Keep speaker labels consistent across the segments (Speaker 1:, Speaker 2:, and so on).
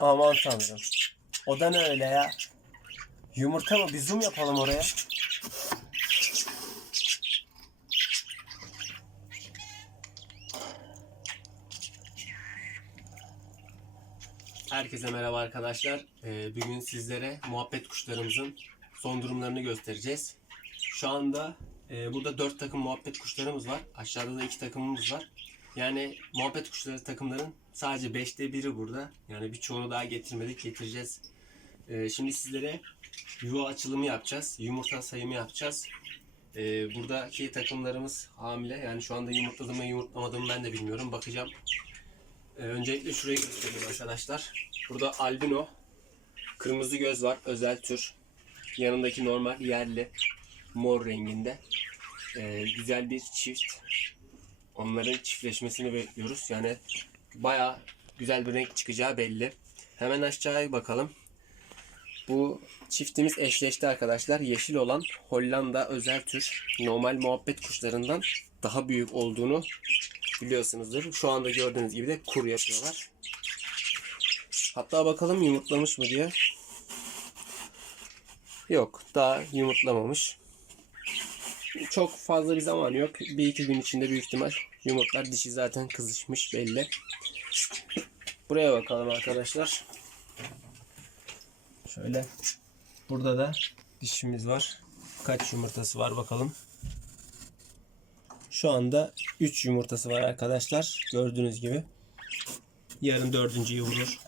Speaker 1: Aman tanrım. O da ne öyle ya? Yumurta mı? Bir zoom yapalım oraya. Herkese merhaba arkadaşlar. Ee, bugün sizlere muhabbet kuşlarımızın son durumlarını göstereceğiz. Şu anda e, burada 4 takım muhabbet kuşlarımız var. Aşağıda da 2 takımımız var. Yani muhabbet kuşları takımların sadece 5'te biri burada. Yani birçoğunu daha getirmedik, getireceğiz. Ee, şimdi sizlere yuva açılımı yapacağız. Yumurta sayımı yapacağız. Ee, buradaki takımlarımız hamile. Yani şu anda yumurtladım mı yumurtlamadım ben de bilmiyorum. Bakacağım. Ee, öncelikle şurayı göstereyim arkadaşlar. Burada albino, kırmızı göz var, özel tür. Yanındaki normal yerli, mor renginde. Ee, güzel bir çift. Onların çiftleşmesini bekliyoruz. Yani baya güzel bir renk çıkacağı belli. Hemen aşağıya bakalım. Bu çiftimiz eşleşti arkadaşlar. Yeşil olan Hollanda özel tür normal muhabbet kuşlarından daha büyük olduğunu biliyorsunuzdur. Şu anda gördüğünüz gibi de kur yapıyorlar. Hatta bakalım yumurtlamış mı diye. Yok daha yumurtlamamış. Çok fazla bir zaman yok. Bir iki gün içinde büyük ihtimal yumurtlar dişi zaten kızışmış belli. Buraya bakalım arkadaşlar. Şöyle. Burada da dişimiz var. Kaç yumurtası var bakalım. Şu anda 3 yumurtası var arkadaşlar. Gördüğünüz gibi. Yarın dördüncüyü vurur.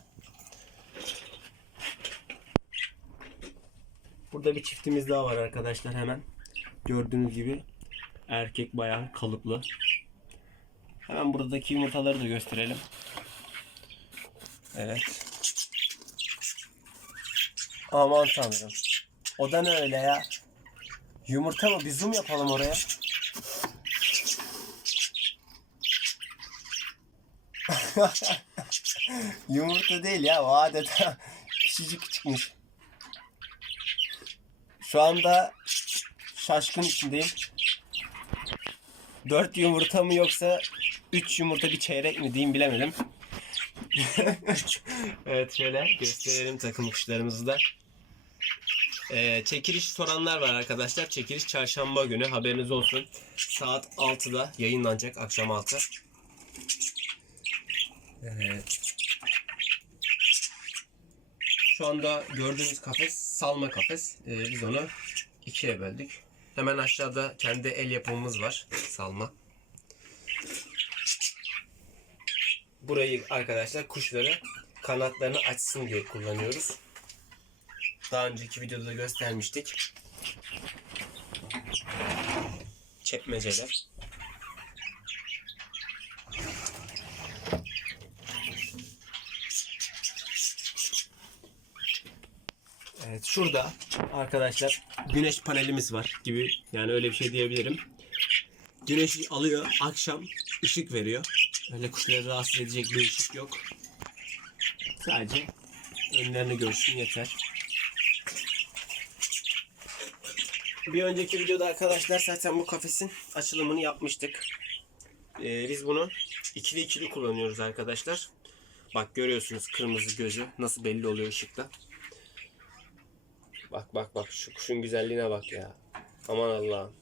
Speaker 1: Burada bir çiftimiz daha var arkadaşlar hemen. Gördüğünüz gibi erkek bayağı kalıplı. Hemen buradaki yumurtaları da gösterelim. Evet. Aman tanrım. O da ne öyle ya? Yumurta mı? Bir zoom yapalım oraya. Yumurta değil ya. O adeta küçücük çıkmış. Şu anda şaşkın içindeyim. Dört yumurta mı yoksa üç yumurta bir çeyrek mi diyeyim bilemedim. evet şöyle gösterelim takım kuşlarımızı da. Ee, çekiliş soranlar var arkadaşlar. Çekiliş çarşamba günü haberiniz olsun. Saat 6'da yayınlanacak akşam 6. Evet. Şu anda gördüğünüz kafes salma kafes. Ee, biz onu ikiye böldük. Hemen aşağıda kendi el yapımımız var. Salma. Burayı arkadaşlar kuşları kanatlarını açsın diye kullanıyoruz. Daha önceki videoda da göstermiştik. Çekmeceler. Evet şurada arkadaşlar güneş panelimiz var gibi yani öyle bir şey diyebilirim. Güneşi alıyor akşam ışık veriyor. Öyle kuşları rahatsız edecek bir ışık yok. Sadece önlerini görsün yeter. Bir önceki videoda arkadaşlar zaten bu kafesin açılımını yapmıştık. Ee, biz bunu ikili ikili kullanıyoruz arkadaşlar. Bak görüyorsunuz kırmızı gözü nasıl belli oluyor ışıkta. Bak bak bak şu kuşun güzelliğine bak ya. Aman Allah'ım.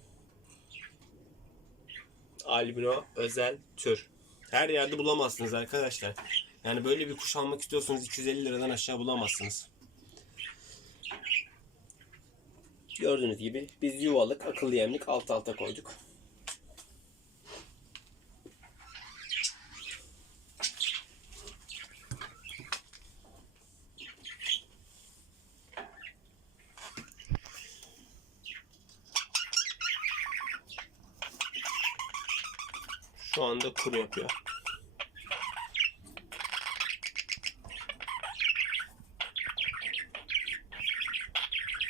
Speaker 1: Albino özel tür. Her yerde bulamazsınız arkadaşlar. Yani böyle bir kuş almak istiyorsanız 250 liradan aşağı bulamazsınız. Gördüğünüz gibi biz yuvalık, akıllı yemlik alt alta koyduk. Şu anda kuru yapıyor.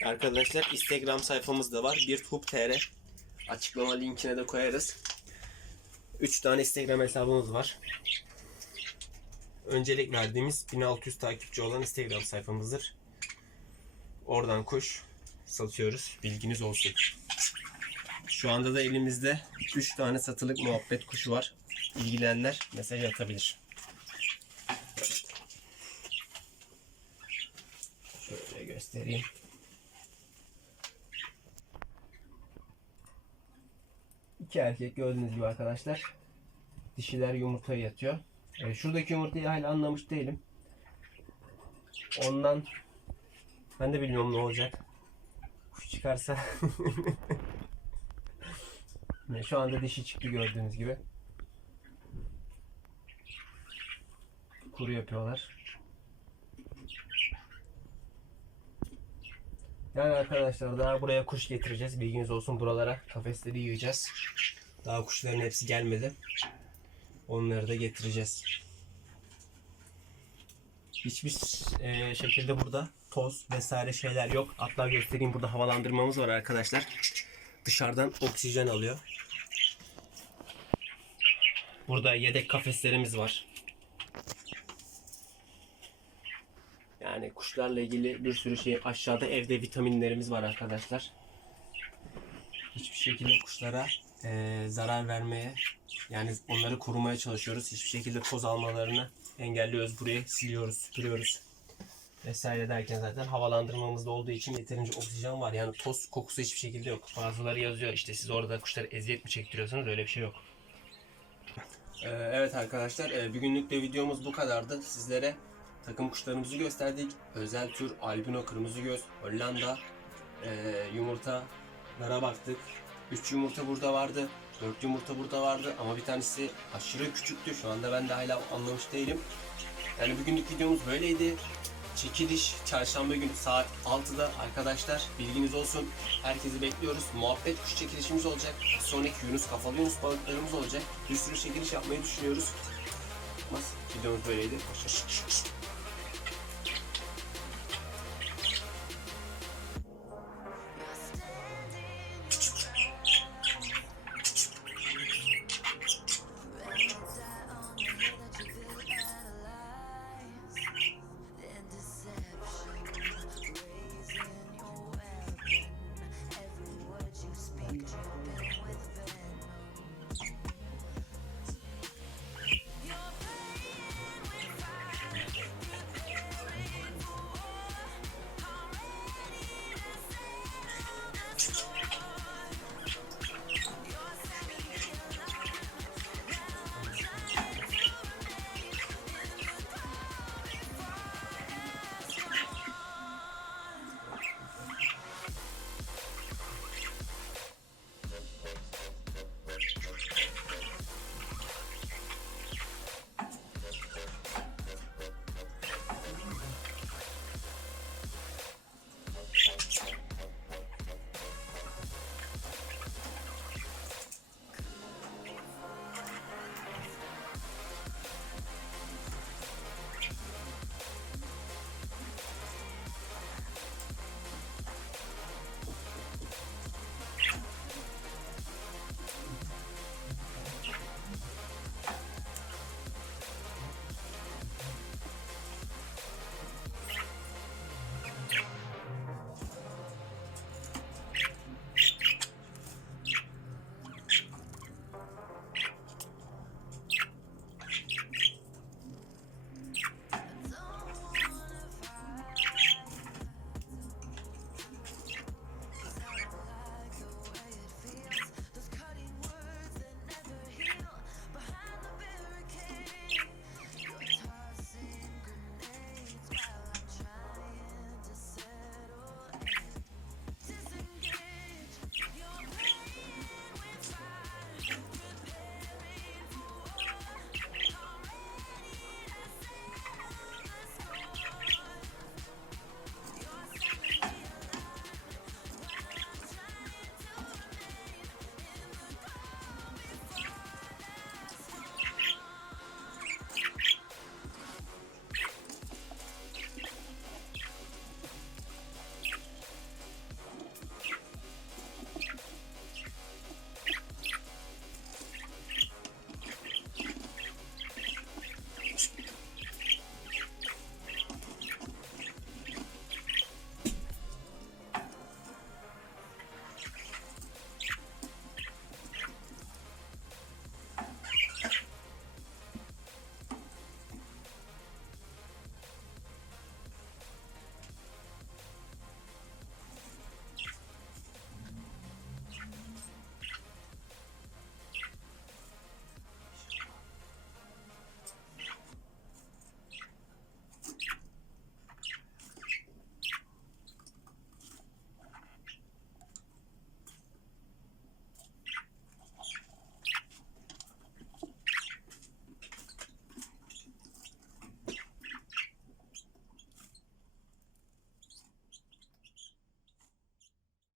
Speaker 1: Arkadaşlar Instagram sayfamız da var. Bir tr Açıklama linkine de koyarız. 3 tane Instagram hesabımız var. Öncelik verdiğimiz 1600 takipçi olan Instagram sayfamızdır. Oradan kuş satıyoruz. Bilginiz olsun. Şu anda da elimizde 3 tane satılık muhabbet kuşu var. İlgilenenler mesaj atabilir. göstereyim. İki erkek gördüğünüz gibi arkadaşlar. Dişiler yumurtaya yatıyor. Ee, şuradaki yumurtayı hala anlamış değilim. Ondan ben de bilmiyorum ne olacak. Kuş çıkarsa. Ve Şu anda dişi çıktı gördüğünüz gibi. Kuru yapıyorlar. Yani arkadaşlar daha buraya kuş getireceğiz. Bilginiz olsun buralara kafesleri yiyeceğiz. Daha kuşların hepsi gelmedi. Onları da getireceğiz. Hiçbir e, şekilde burada toz vesaire şeyler yok. Hatta göstereyim burada havalandırmamız var arkadaşlar. Dışarıdan oksijen alıyor. Burada yedek kafeslerimiz var. Yani kuşlarla ilgili bir sürü şey aşağıda evde vitaminlerimiz var arkadaşlar. Hiçbir şekilde kuşlara eee, zarar vermeye yani onları korumaya çalışıyoruz. Hiçbir şekilde toz almalarını engelliyoruz. Burayı siliyoruz, süpürüyoruz. Vesaire derken zaten havalandırmamız da olduğu için yeterince oksijen var. Yani toz kokusu hiçbir şekilde yok. Bazıları yazıyor işte siz orada kuşlara eziyet mi çektiriyorsunuz öyle bir şey yok. Ee, evet arkadaşlar e, bugünlük de videomuz bu kadardı. Sizlere takım kuşlarımızı gösterdik. Özel tür albino kırmızı göz, Hollanda e, yumurtalara baktık. 3 yumurta burada vardı. 4 yumurta burada vardı ama bir tanesi aşırı küçüktü. Şu anda ben de hala anlamış değilim. Yani bugünlük videomuz böyleydi. Çekiliş çarşamba günü saat 6'da arkadaşlar bilginiz olsun. Herkesi bekliyoruz. Muhabbet kuş çekilişimiz olacak. Sonraki Yunus kafalı Yunus balıklarımız olacak. Bir sürü çekiliş yapmayı düşünüyoruz. Mas videomuz böyleydi. Hoşçakalın.